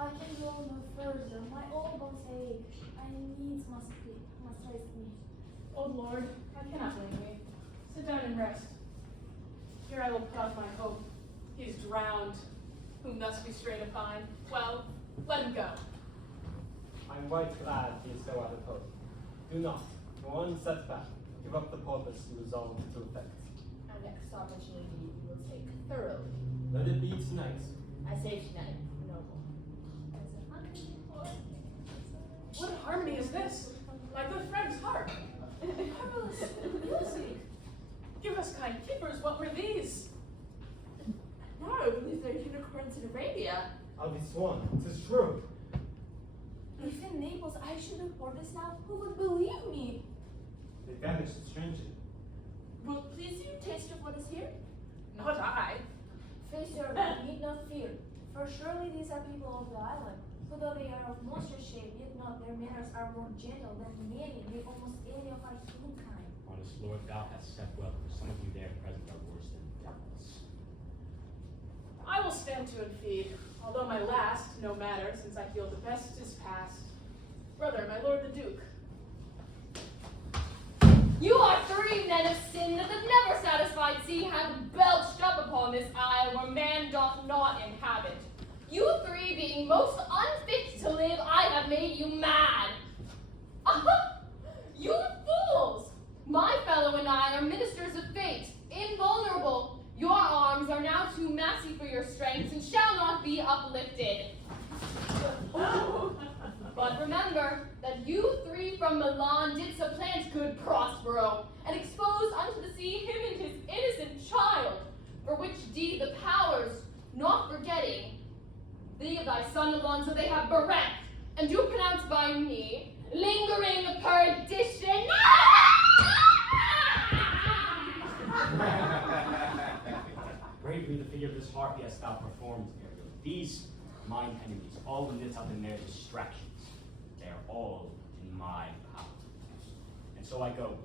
I can go no further. My elbows ache. I needs must rest me. Oh Lord, I cannot blame thee. Sit down and rest. Here I will put off my hope. He is drowned, whom thus we stray to find. Well, let him go. I'm right glad he is so out of hope. Do not, for one setback, give up the purpose you resolved to effect. Our next opportunity we will take thoroughly. Let it be tonight. I say tonight, no more. What harmony is this? My good friend's harp. Marvelous music. Give us, kind keepers, what were these? No, I believe they're unicorns in Arabia. I'll be sworn, 'tis true. If in Naples I should report this now, who would believe me? They vanished strangely. Will it please you taste of what is here? Not I. Face your need not fear, for surely these are people of the island, who though they are of monster shape, yet not their manners are more gentle than many, yet almost any of our humankind. Honest Lord, thou hast said well, for some of you there present are worse than devils. I will stand to and feed, although my last, no matter, since I feel the best is past. Brother, my lord the Duke. You are 3 men of sin that the never satisfied sea hath belched up upon this isle where man doth not inhabit. You 3 being most unfit to live, I have made you mad. Aha! You fools! My fellow and I are ministers of fate, invulnerable. Your arms are now too massy for your strength and shall not be uplifted. But remember that you 3 from Milan did supplant good Prospero, and exposed unto the sea him and his innocent child, for which deed the powers, not forgetting, thee of thy son Alonso they have bereft, and do pronounce by me, lingering perdition. Bravely the figure of this harpy hast thou performed, Ariel. These, mine enemies, all knit up in their distractions. They are all in my power. And so I go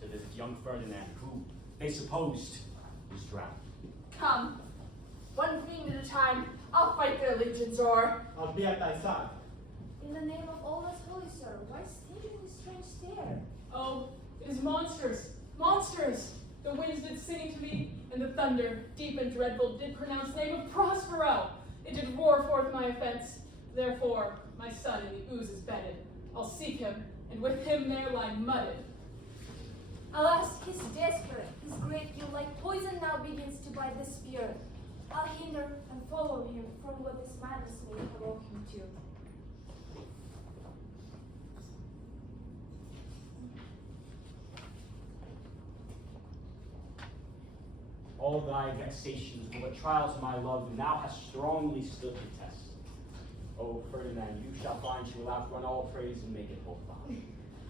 to visit young Ferdinand, who they supposed was drowned. Come, one fiend at a time, I'll fight their legions o'er. I'll be at thy side. In the name of all that's holy, sir, why stand in this strange stare? Oh, it is monsters, monsters! The winds did sing to me, and the thunder, deep and dreadful, did pronounce name of Prospero. It did roar forth my offense. Therefore, my son in the ooze is bedded. I'll seek him, and with him there lie mudded. Alas, he's desperate. His great guilt like poison now begins to bite the spirit. I'll hinder and follow him from what this madness may provoke him to. All thy vexations were but trials of my love, and thou hast strongly stood the test. O Ferdinand, you shall find she will outrun all praise and make it both found.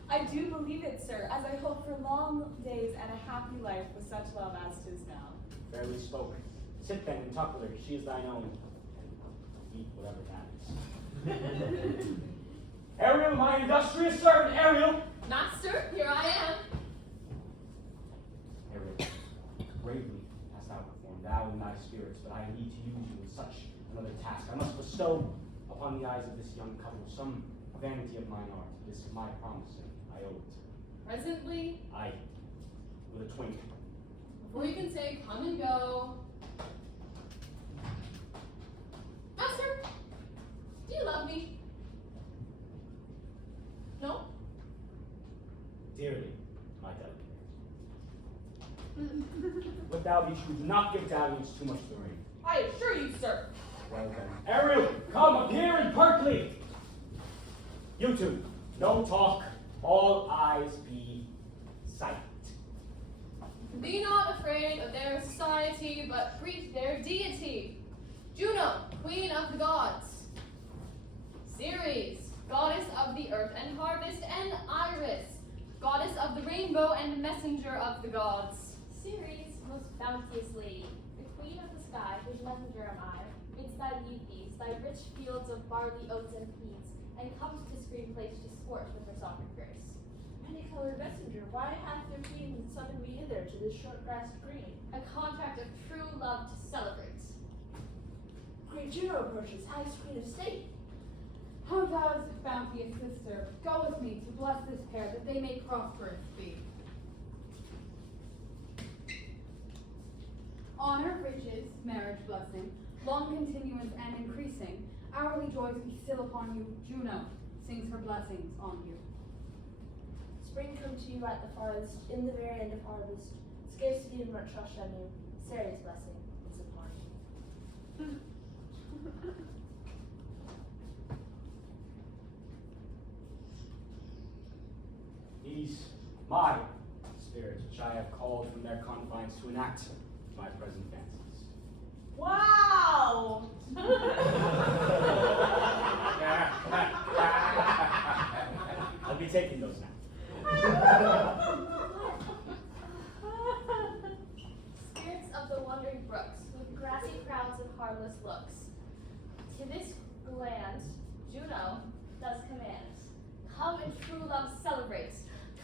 I do believe it, sir, as I hope for long days and a happy life with such love as 'tis now. Fairly spoken. Sit then and talk with her, she is thine own, and eat whatever that is. Ariel, my industrious servant, Ariel! Master, here I am. Ariel, bravely hast thou performed, thou and thy spirits, but I need to use you in such another task. I must bestow upon the eyes of this young couple some vanity of mine art. It is my promise, and I owe it. Presently, I, with a twink. before you can say come and go. Master, do you love me? No? Dearly, my delicate. Would thou be true, do not give dalliance too much to the ring. I assure you, sir. Well then. Ariel, come, appear in Berkeley! You two, no talk, all eyes be silent. Be not afraid of their society, but preach their deity. Juno, queen of the gods. Ceres, goddess of the earth and harvest, and Iris, goddess of the rainbow and messenger of the gods. Ceres, most bounteous lady, the queen of the sky, whose messenger am I, bids thy leave these, thy rich fields of barley, oats, and peas, and comes to this green place to sport with her sovereign grace. Many-colored messenger, why hath their king summoned me hither to this short grass green? A contract of true love to celebrate. Great Juno approaches, highest queen of state. How does, bounteous sister, go with me to bless this pair that they may prosperous be. Honor, riches, marriage blessing, long continuance and increasing, hourly joys bestow upon you. Juno sings her blessings on you. Spring come to you at the farthest, in the very end of harvest. Scarcity and much rush on you. Ceres' blessing is upon you. These, my spirits, which I have called from their confines to enact my present fancies. Wow! taking those now. Spirits of the wandering brooks, with grassy crowds and harmless looks. To this land, Juno does command. Come and true love celebrate.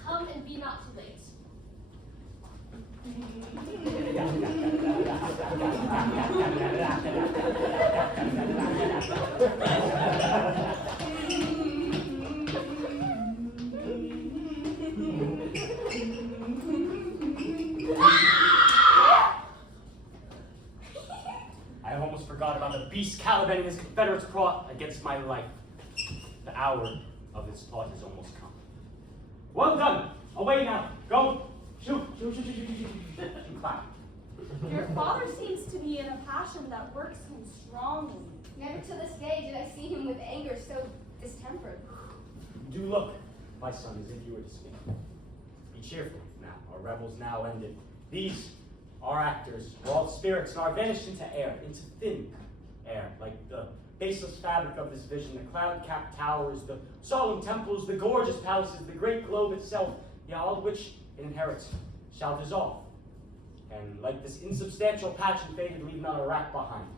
Come and be not too late. I have almost forgot about the beast Caliban and his confederates brought against my life. The hour of its thought has almost come. Well done! Away now! Go! Shoot! Shoot! Shoot! Shoot! Shoot! Shoot! Shoot! Shoot! Clap. Your father seems to be in a passion that works him strongly. Never to this day did I see him with anger so distempered. Do look, my son, as if you were to speak. Be cheerful now. Our revels now ended. These, our actors, were all spirits and are vanished into air, into thin air, like the baseless fabric of this vision, the cloud-capped towers, the solemn temples, the gorgeous palaces, the great globe itself, yeah, all which it inherits, shall dissolve. And like this insubstantial patch and faded, leave not a rack behind.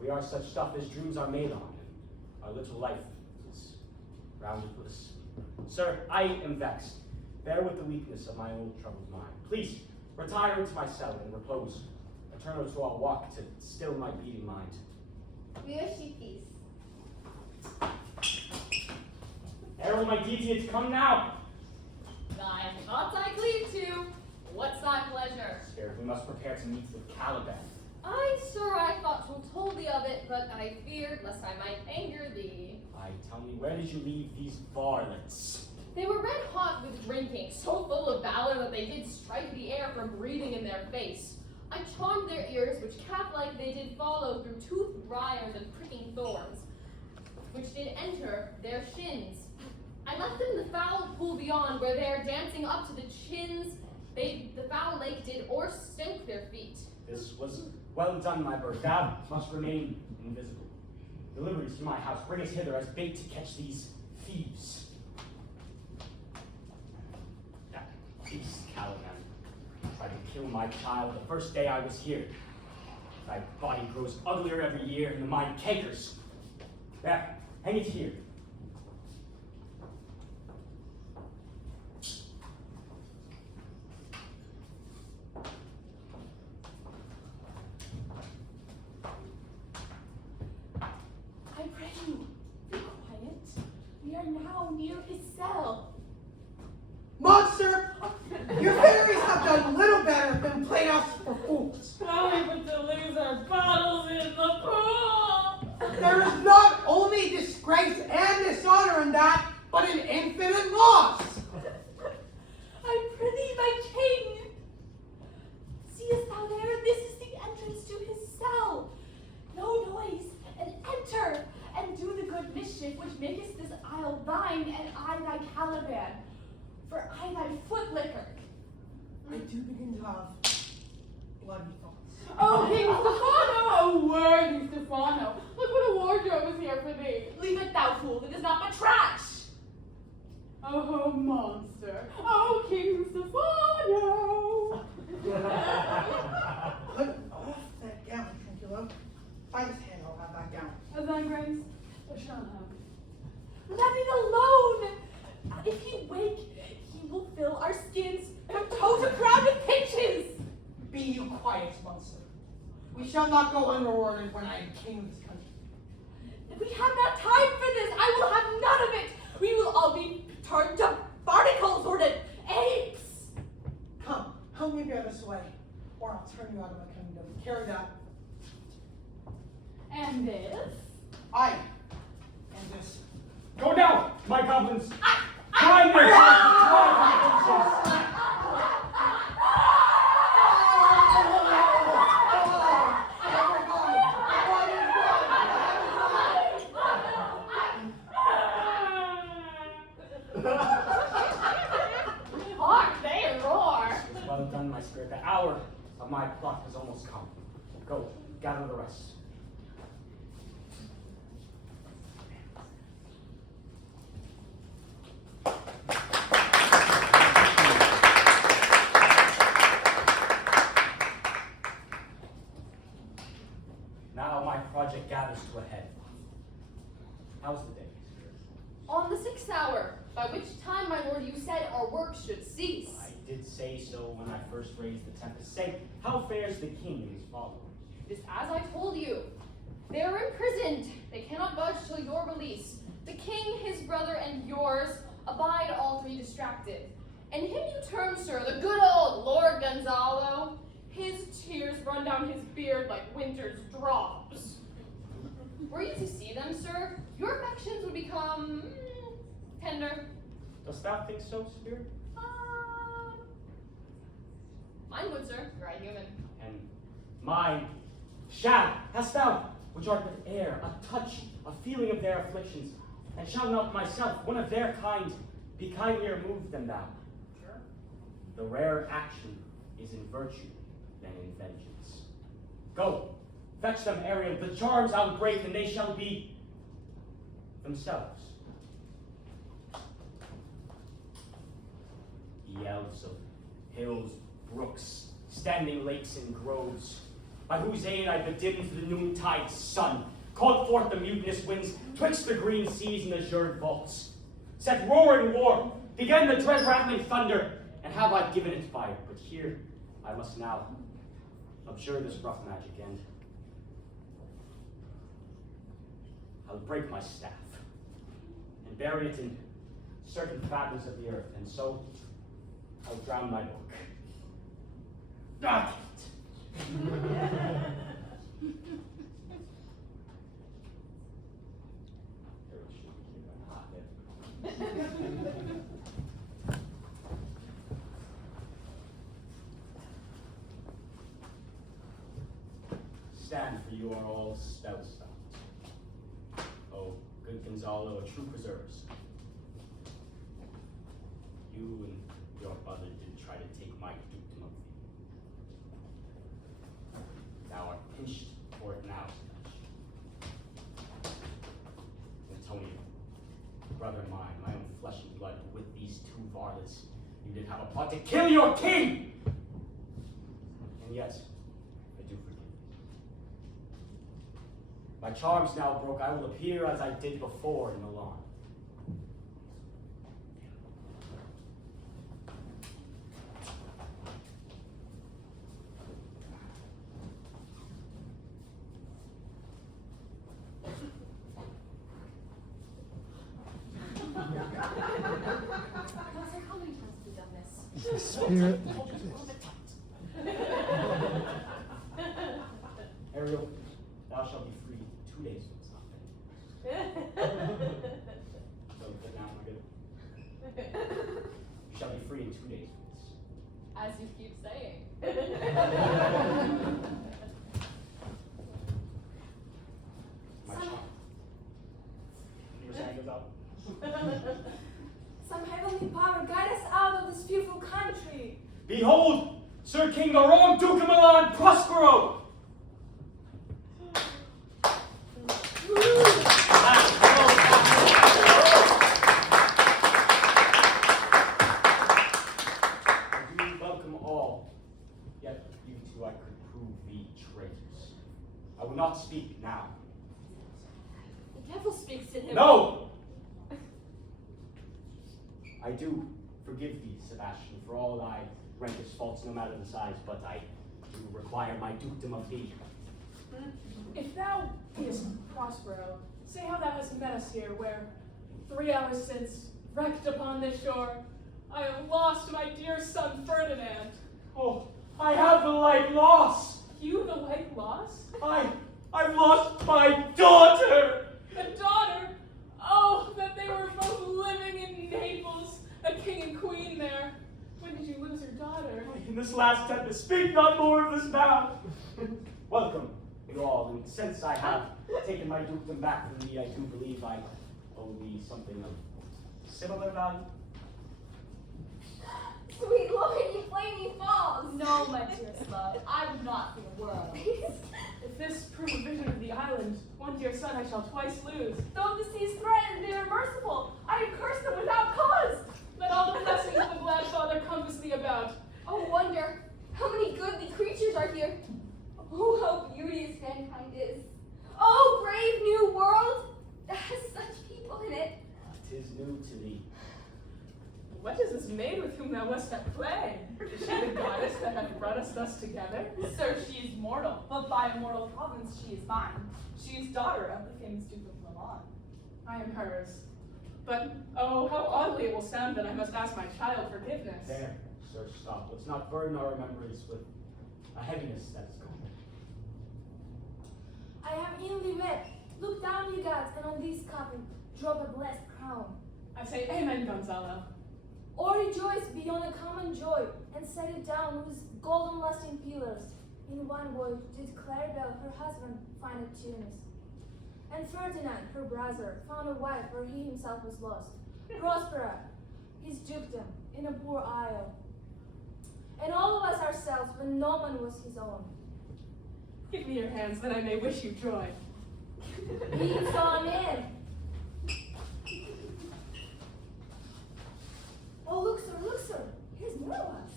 We are such stuff as dreams are made on, and our little life is rounded with a sleep. Sir, I am vexed. Bear with the weakness of my old troubled mind. Please, retire into my cell and repose. A turn or two I'll walk to still my beating mind. We wish you peace. Herald, my deity, come now! Thy thoughts I cleave to. What's thy pleasure? Spirit, we must prepare to meet with Caliban. Aye, sir, I thought to have told thee of it, but I feared lest I might anger thee. Aye, tell me, where did you leave these varlets? They were red hot with drinking, so full of valor that they did strike the air from breathing in their face. I charmed their ears, which cat-like they did follow through toothed briars and pricking thorns, which did enter their shins. I left them in the foul pool beyond, where there, dancing up to the chins, the foul lake did o'erstink their feet. This was well done, my bird. Thou must remain invisible. Deliver us to my house. Bring us hither as bait to catch these thieves. That beast Caliban tried to kill my child the first day I was here. Thy body grows uglier every year, and the mind cankers. There, hang it here. I pray you, be quiet. We are now near his cell. Monster! Your fairies have done little better than play us for fools. Only but to lose our bottles in the pool. There is not only disgrace and dishonor in that, but an infinite loss. I prithee, my king. Seest thou there? This is the entrance to his cell. No noise, and enter, and do the good mischief which makest this isle thine, and I thy Caliban. For I thy foot liquor. I do begin to have bloody thoughts. Oh, King Stefano! Oh, worthy Stefano! Look what a wardrobe is here for thee. Leave it, thou fool, it is not but trash. Oh, monster! Oh, King Stefano! Put off that gown, Tranquillo. By this hand, I'll have that gown. As thy grace shall have. Let it alone. If he wake, he will fill our skins from toe to crown with pinches. Be you quiet, monster. We shall not go unrewarded when I am king of this country. We have not time for this. I will have none of it. We will all be turned to barnacles or to apes. Come, help me bear this away, or I'll turn you out of my kingdom. Carry that. And this? I and this. Go now, my goblins! Grind their hearts into dry Hark, they roar! Well done, my spirit. The hour of my plot has almost come. Go, gather the rest. How's the day, Spirit? On the 6th hour, by which time, my lord, you said our work should cease. I did say so when I first raised the Tempest. Say, how fares the king and his followers? It is as I told you. They are imprisoned. They cannot budge till your release. The king, his brother, and yours abide all three distracted. And him you term, sir, the good old Lord Gonzalo. His tears run down his beard like winter's drops. Were you to see them, sir, your affections would become tender. Dost thou think so, Spirit? Mine would, sir. You're a human. And mine, shall, hast thou, which art but air, a touch, a feeling of their afflictions, and shall not myself, one of their kind, be kindlier moved than thou? Sure. The rare action is in virtue than in vengeance. Go, fetch them, Ariel, the charms I'll break, and they shall be themselves. Ye elves of hills, brooks, standing lakes and groves, by whose aid I bedimmed the noontide sun, called forth the mutinous winds twixt the green seas and azure vaults, set roaring war, began the dread rattling thunder, and have I given it fire. But here I must now abjure this rough magic end. I'll break my staff and bury it in certain fathoms of the earth, and so I'll drown my book. Ah, Stand, for you are all spell-stopped. Oh, good Gonzalo, a true preserves. You and your brother did try to take my dukedom of thee. Thou art pinched for it now, Antonio, brother mine, my own flesh and blood, with these two varlets, you did have a plot to kill your king! And yet, I do forgive you. My charms now broke, I will appear as I did before in Milan. How many times have we done this? The spirit Ariel, thou shalt be free 2 days from this So good now, am I good? You shall be free in 2 days from this. As you keep saying. My charm. You were saying, Gonzalo? Some heavenly power guide us out of this fearful country. Behold, Sir King, the wrong Duke of Milan, Prospero! I do welcome all, yet you two I could prove be traitors. I will not speak now. The devil speaks in him. No! I do forgive thee, Sebastian, for all thy rankest faults, no matter the size, but I do require my dukedom of thee. If thou beest Prospero, say how thou hast met us here, where 3 hours since, wrecked upon this shore, I have lost my dear son Ferdinand. Oh, I have the like loss! You the like loss? I've lost my daughter! A daughter? Oh, that they were both living in Naples, a king and queen there. When did you lose your daughter? In this last tempest, speak not more of this now! Welcome, you all, and since I have taken my dukedom back from thee, I do believe I owe thee something of similar value. Sweet Lord, you flaming falls! No, my dearest love, I would not for the world. If this prove a vision of the island, one dear son I shall twice lose. Though the seas threaten, they are merciful. I have cursed them without cause. Let all the blessings of the glad Father compass thee about. Oh wonder, how many goodly creatures are here. Oh, how beauteous mankind is. Oh, brave new world that has such 'tis new to thee. What is this maid with whom thou wast at play? Is she the goddess that hath brought us thus together? Sir, she is mortal, but by a mortal province she is mine. She is daughter of the famous Duke of Milan. I am hers. But, oh, how oddly it will sound that I must ask my child forgiveness. There, sir, stop. Let's not burden our memories with a heaviness that is gone. I have inly wept. Look down, you gods, and on this coffin drop a blessed crown. I say amen, Gonzalo. Or rejoice beyond a common joy, and set it down with golden lusting pillars. In one voice did Claribel, her husband, find a Tunis. And Ferdinand, her brother, found a wife where he himself was lost. Prospera, his dukedom, in a poor isle. And all of us ourselves, when no one was his own. Give me your hands that I may wish you joy. Be so in. Oh, look, sir. Here's more of us.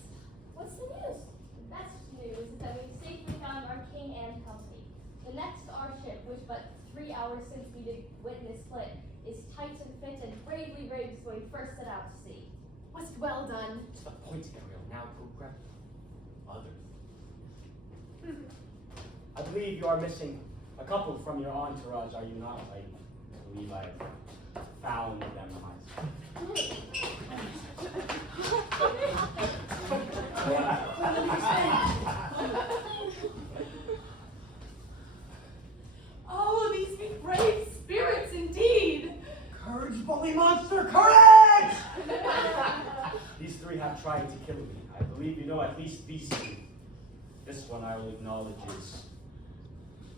What's the news? The best news is that we've safely found our king and company. The next our ship, which but 3 hours since we did witness split, is tight and fit and bravely rigged so we first set out to sea. Was it well done? To the point, Ariel. Now go grab others. I believe you are missing a couple from your entourage, are you not? I believe I found them myself. Oh, these be brave spirits indeed. Courage, bully monster, courage! These three have tried to kill me. I believe you know at least these two. This one I will acknowledge is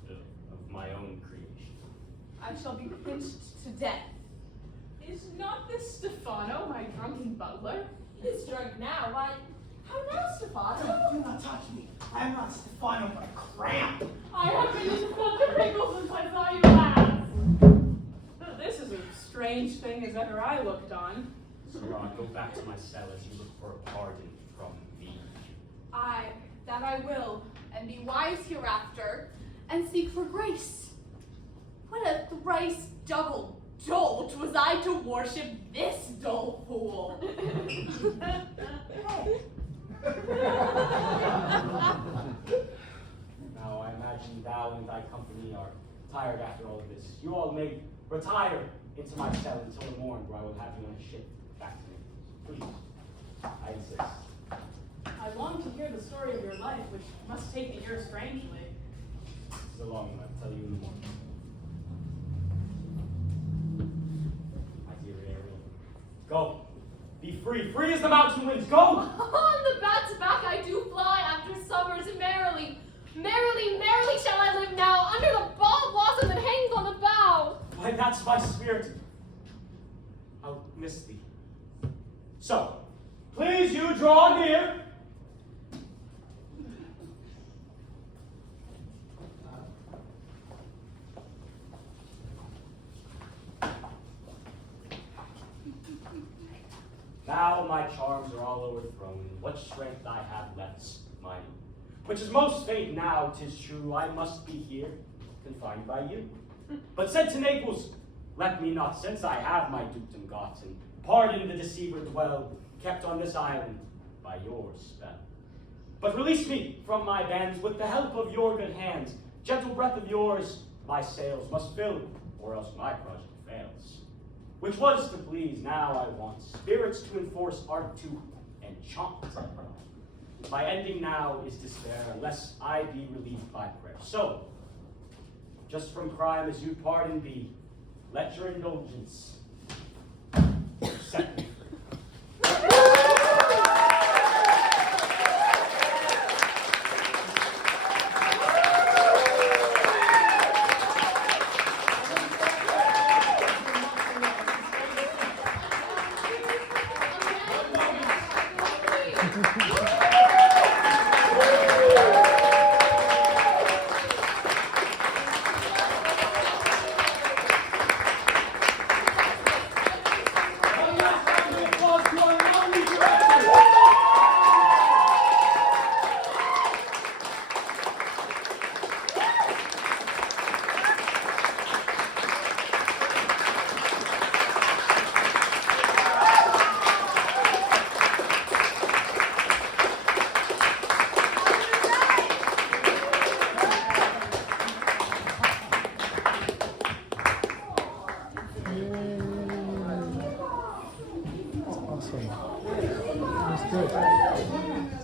of my own creation. I shall be pinched to death. Is not this Stefano, my drunken butler? He is drunk now. Why, how now, Stefano? Do not touch me. I am not Stefano, but a cramp. I have been in such a pickle since I saw you last. This is as strange thing as ever I looked on. Sirrah, go back to my cell as you look for a pardon from me. Aye, that I will, and be wise hereafter, and seek for grace. What a thrice double dolt was I to worship this dull fool? Now I imagine thou and thy company are tired after all of this. You all may retire into my cell until the morn, where I will have you on a ship back to me. Please, I insist. I long to hear the story of your life, which must take the year strangely. This is a long one. I'll tell you in the morning. My dear Ariel, go. Be free. Free as the mountain winds. Go! On the bat's back I do fly after summers merrily. Merrily, merrily shall I live now under the ball blossom that hangs on the bough. Why, that's my spirit. I'll miss thee. So, please you draw near. Now my charms are all overthrown. What strength I have left's mine. Which is most faint now, 'tis true, I must be here, confined by you. But sent to Naples, let me not, since I have my dukedom got, and pardon the deceiver dwell, kept on this island by your spell. But release me from my bands with the help of your good hands. Gentle breath of yours my sails must fill, or else my project fails. Which was to please, now I want spirits to enforce, art to enchant. My ending now is despair, unless I be relieved by prayer. So, just from crime as you pardon be, let your indulgence set me free. Awesome. That's good.